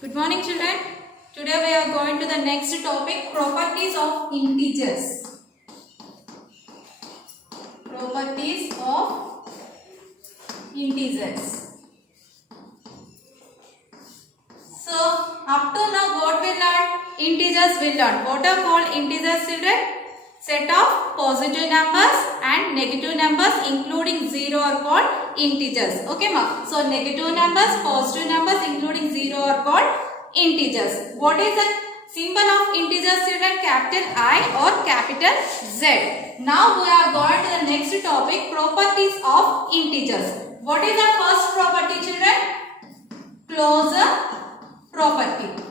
Good morning, children. Today we are going to the next topic, properties of integers. Properties of integers. So, up to now what we learned? Integers we learned. What are called integers, children? Set of positive numbers and negative numbers including 0 are called integers. Okay, ma? So, negative numbers, positive numbers including 0 are called integers. What is the symbol of integers, children? Capital I or capital Z. Now, we are going to the next topic, properties of integers. What is the first property, children? Closure property.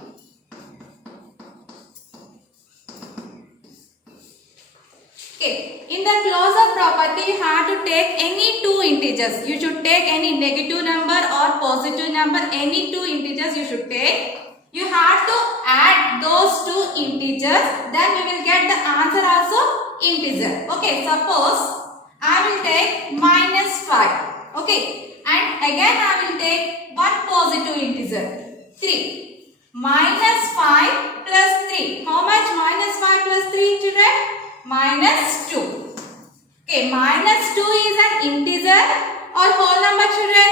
Okay, in the closure property, you have to take any two integers. You should take any negative number or positive number, any two integers you should take. You have to add those two integers, then we will get the answer also integer. Okay, suppose I will take minus 5. Okay, and again I will take one positive integer, 3. Minus 5 plus 3. How much minus 5 plus 3, children? Minus 2. Okay, minus 2 is an integer or whole number, children?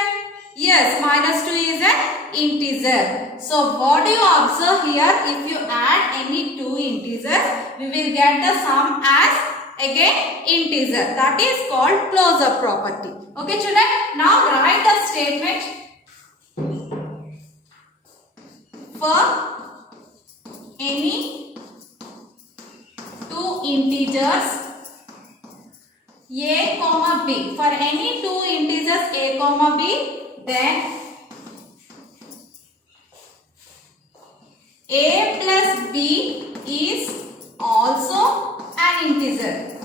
Yes, minus 2 is an integer. So, what do you observe here? If you add any two integers, we will get the sum as again integer. That is called closure property. Okay, children? Now, write the statement for any two integers a comma b. For any two integers a comma b, then a plus b is also an integer.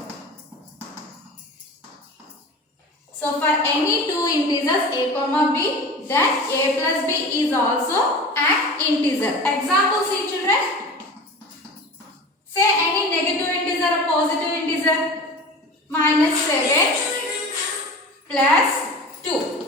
So for any two integers a comma b, then a plus b is also an integer. Example, see, children. Say any negative integer or positive integer. Minus 7 plus 2.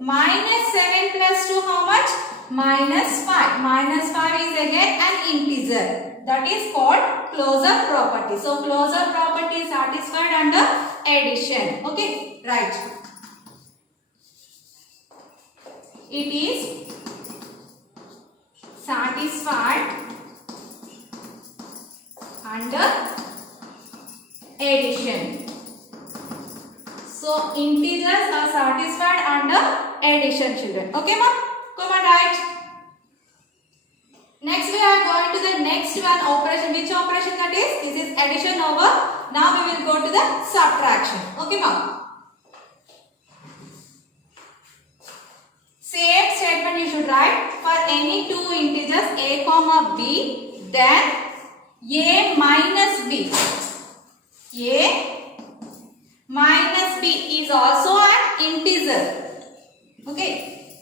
Minus 7 plus 2 how much? Minus 5. Minus 5 is again an integer. That is called closure property. So closure property is satisfied under addition. Okay, right. It is satisfied under addition. So integers are satisfied under addition, children. Okay, ma? Come on, right. Next we are going to the next one operation. Which operation that is? This is addition over. Now we will go to the subtraction. Okay, ma? Same statement you should write. For any two integers a comma b, then a minus b. A minus b is also an integer. Okay.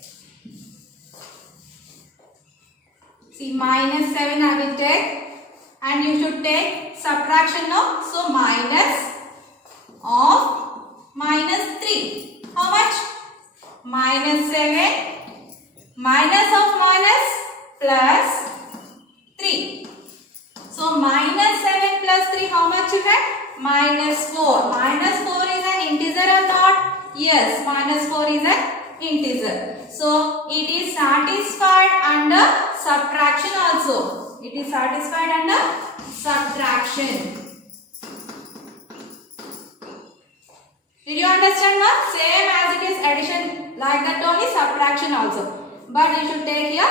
See, minus 7 I will take, and you should take subtraction now. So minus of minus 3. How much? Minus 7 minus of minus plus 3. So minus 7 plus 3 how much, children? Minus 4. Minus 4 is an integer or not? Yes, minus 4 is an integer. So it is satisfied under subtraction also. It is satisfied under subtraction. Did you understand, ma? Same as it is addition, like that only subtraction also. But you should take here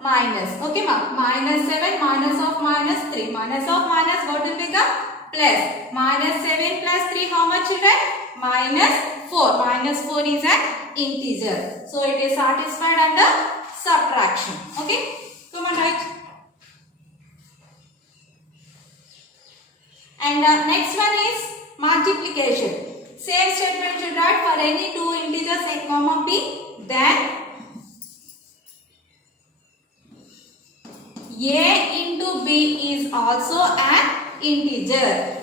minus. Okay, ma? Minus 7 minus of minus 3. Minus of minus, what will become? Plus. Minus 7 plus 3 how much, children? Minus 4. Minus 4 is an integer. So it is satisfied under subtraction. Okay? Come on, write. And next one is multiplication. Same statement you should write. For any two integers a comma b, then a into b is also an integer.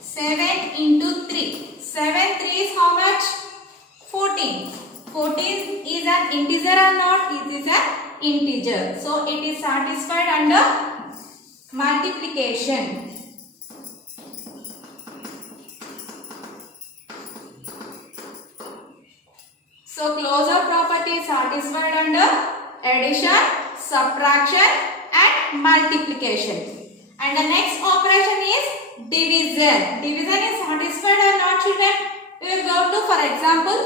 7 into 3. 7 3 is how much? 14. 14. 14 is an integer or not? It is an integer. So it is satisfied under multiplication. So closure property is satisfied under addition, subtraction and multiplication. And the next operation is division. Division is satisfied or not, children? We will go to, for example,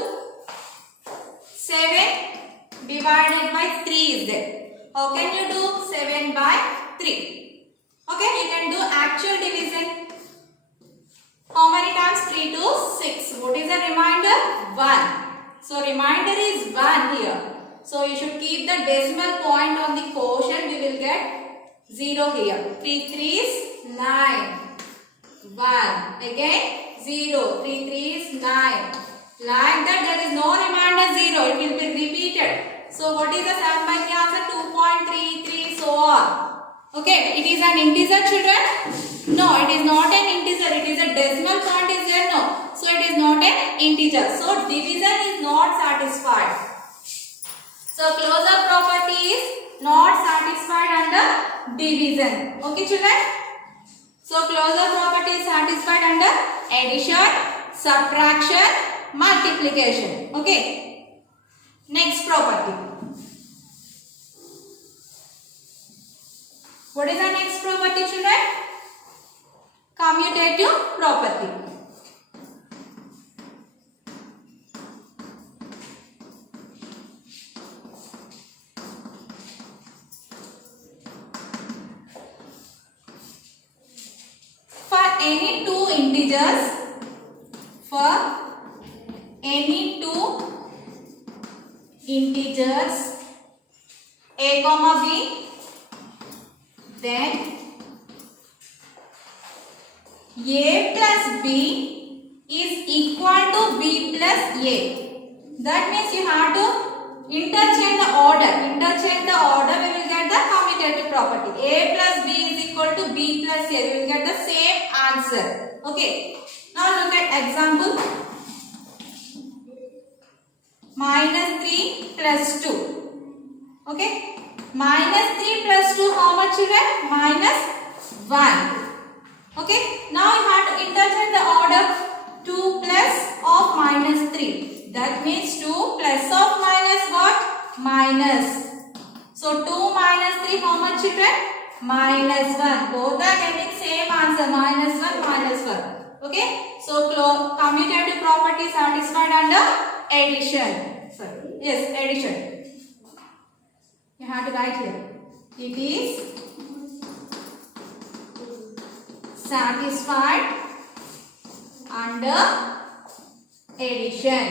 7 divided by 3 is there. How can you do 7 by 3? Okay, you can do actual division. How many times? 3 to 6. What is the remainder? 1. So remainder is 1 here. So you should keep the decimal point on the quotient. We will get 0 here. 3 3s 9. 1. Again 0. 3 3s 9. Like that, there is no remainder 0. It will be repeated. So what is the 7 by 3 answer? 2.33, so on. Okay, it is an integer, children? No, it is not an integer. It is a decimal point is there? No. So it is not an integer. So division is not satisfied. So closure property is not satisfied under division. Okay, children? So closure property is satisfied under addition, subtraction, multiplication. Okay. Next property. What is the next property, children? Commutative property. For any two integers, a comma b, then a plus b is equal to b plus a. That means you have to interchange the order. Interchange the order, we will get the commutative property. A plus b is equal to b plus a. We will get the same answer. Okay. Now look at example. -3 plus 2. Okay. -3 plus 2, how much you get? -1. Okay. Now you have to interchange the order. 2 plus of -3. That means 2 plus of minus what? Minus. So 2 minus 3, how much children? -1. Both are getting same answer. -1, -1. Okay. So commutative property satisfied under addition. Sorry. Yes, addition. You have to write here. It is satisfied under addition.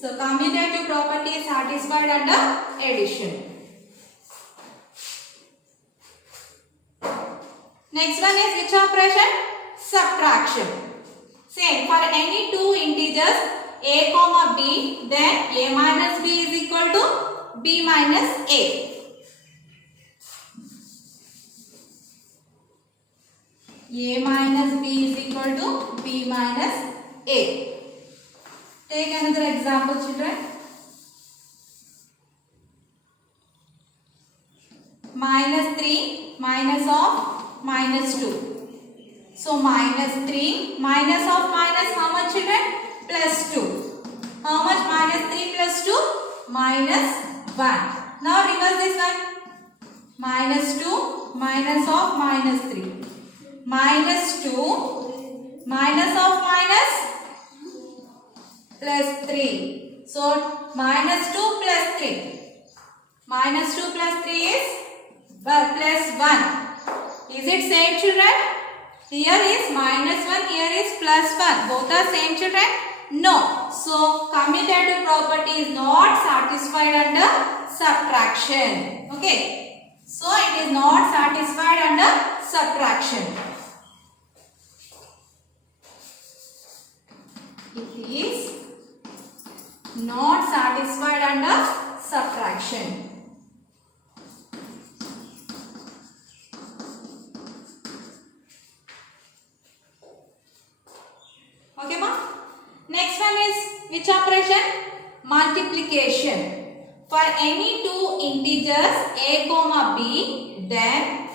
So commutative property is satisfied under addition. Next one is which operation? Subtraction. Same, for any two integers a comma b, then a minus b is equal to b minus a. A minus b is equal to b minus a. Take another example, children. -3 minus of -2. So -3 minus of minus, how much children? +2. How much -3 plus 2? -1. Now reverse this one. -2 minus of -3. -2 minus of minus +3. So -2 plus 3. -2 plus 3 is +1. Is it same, children? Here is -1, here is +1. Both are same, children? No. So commutative property is not satisfied under subtraction. Okay. So it is not satisfied under subtraction. It is not satisfied under subtraction. Okay, ma? Next one is which operation? Multiplication. For any two integers a comma b, then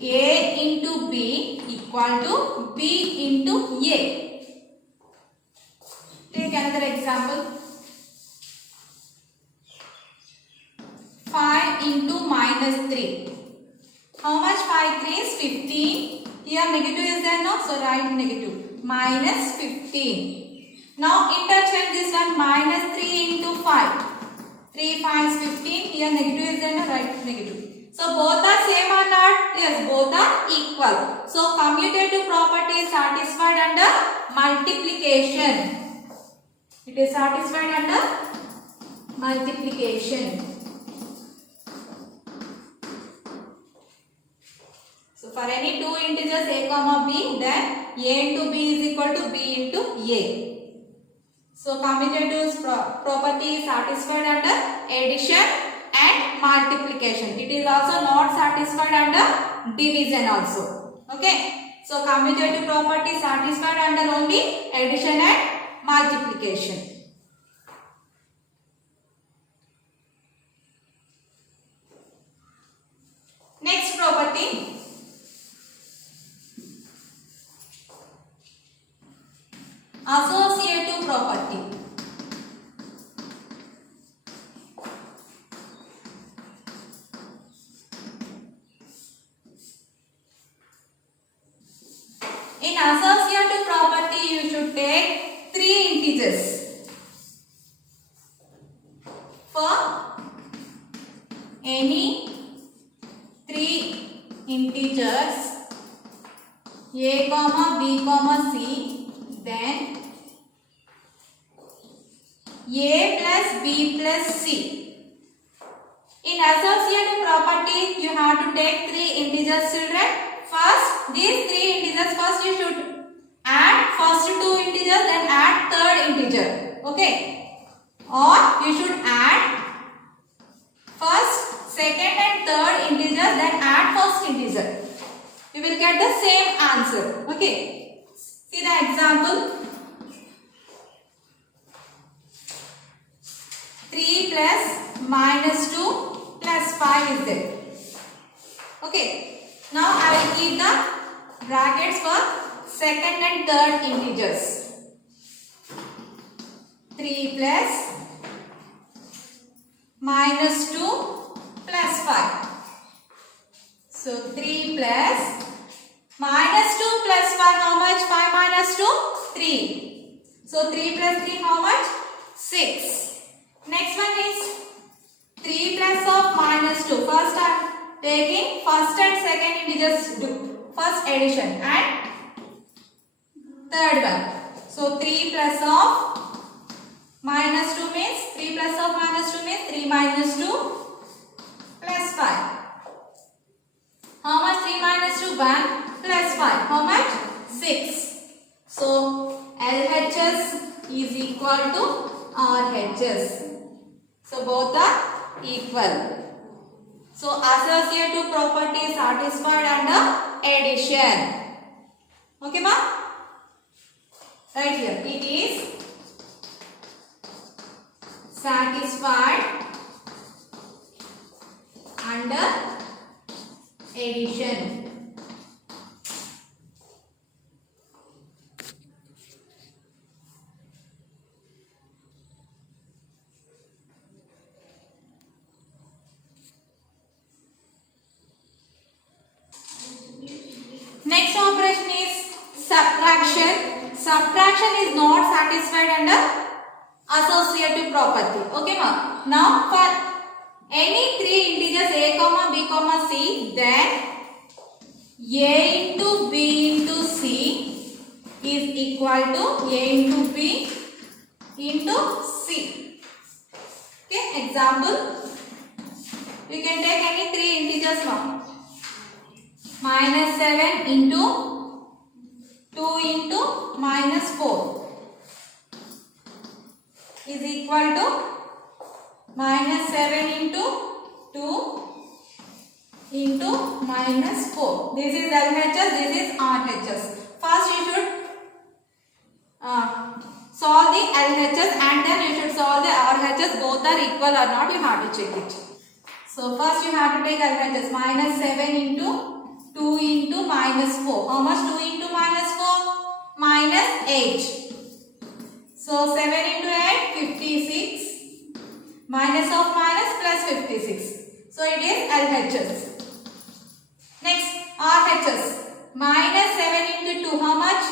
a into b equal to b into a. Take another example. 5 into minus 3. How much 5 3 is 15. Here negative is there, no? So write negative. Minus 15. Now interchange this one. Minus 3 into 5. 3 5 is 15. Here negative is there, no? Write negative. So both are same or not? Yes, both are equal. So commutative property is satisfied under multiplication. It is satisfied under multiplication. So for any two integers a comma b, then a into b is equal to b into a. So commutative property is satisfied under addition and multiplication. It is also not satisfied under division also. Okay. So commutative property is satisfied under only addition and multiplication. Next property. Associative property. In associative property, you should take three integers. For any three integers a comma b comma c, then a plus b plus c. In associative property, you have to take three integers, children. First, these three integers, first you should add first two integers, then add third integer. Okay? Or you should add first, second and third integers, then add first integer. You will get the same answer. Okay? See the example. 3 plus minus 2 plus 5 is there. Okay. Now I will keep the brackets for second and third integers. 3 plus minus 2 plus 5. So 3 plus minus 2 plus 5, how much? 5 minus 2? 3. So 3 plus 3, how much? 6. Next one is 3 plus of minus 2. First I am taking first and second integers, do first addition and third one. So 3 plus of minus 2 means 3 plus of minus 2 means 3 minus 2 plus 5. How much 3 minus 2? 1 plus 5. How much? 6. So LHS is equal to RHS. So both are equal. So associative property is satisfied under addition. Okay, ma? Right here. It is satisfied under addition. Next operation is subtraction. Subtraction is not satisfied under associative property. Okay, ma? Now for any three integers a comma b comma c, then a into b into c is equal to a into b into c. Okay, example. You can take any three integers now. Minus 7 into 2 into minus 4 is equal to minus 7 into 2 into minus 4. This is LHS, this is RHS. First you should the LHS and then you should solve the RHS. Both are equal or not, you have to check it. So first you have to take LHS. Minus 7 into 2 into minus 4. How much 2 into minus 4? Minus 8. So 7 into 8, 56. Minus of minus plus 56. So it is LHS. Next, RHS. Minus 7 into 2, how much?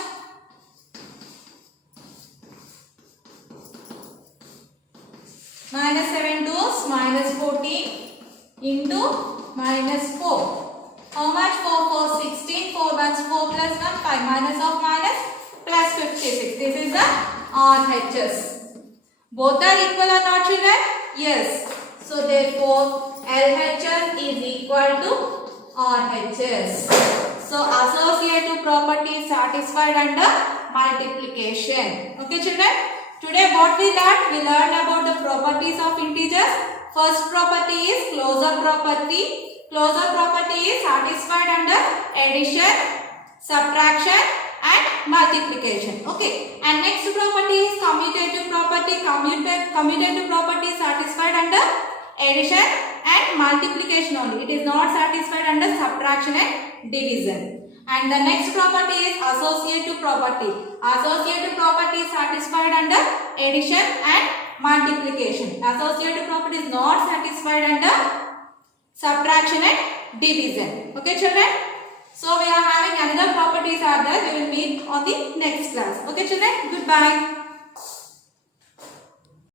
Minus 7 2s, minus 14 into minus 4. How much? 4 4 16, 4 1s 4 plus 1, 5. Minus of minus plus 56. This is the RHS. Both are equal or not, children? Yes. So therefore, LHS is equal to RHS. So associative property is satisfied under multiplication. Okay, children? Today what we learned? We learned about the properties of integers. First property is closure property. Closure property is satisfied under addition, subtraction and multiplication. Okay. And next property is commutative property. Commutative property is satisfied under addition and multiplication only. It is not satisfied under subtraction and division. And the next property is associative property. Associative property is satisfied under addition and multiplication. Associative property is not satisfied under subtraction and division. Okay, children? So we are having another properties are there. We will meet on the next class. Okay, children? Goodbye.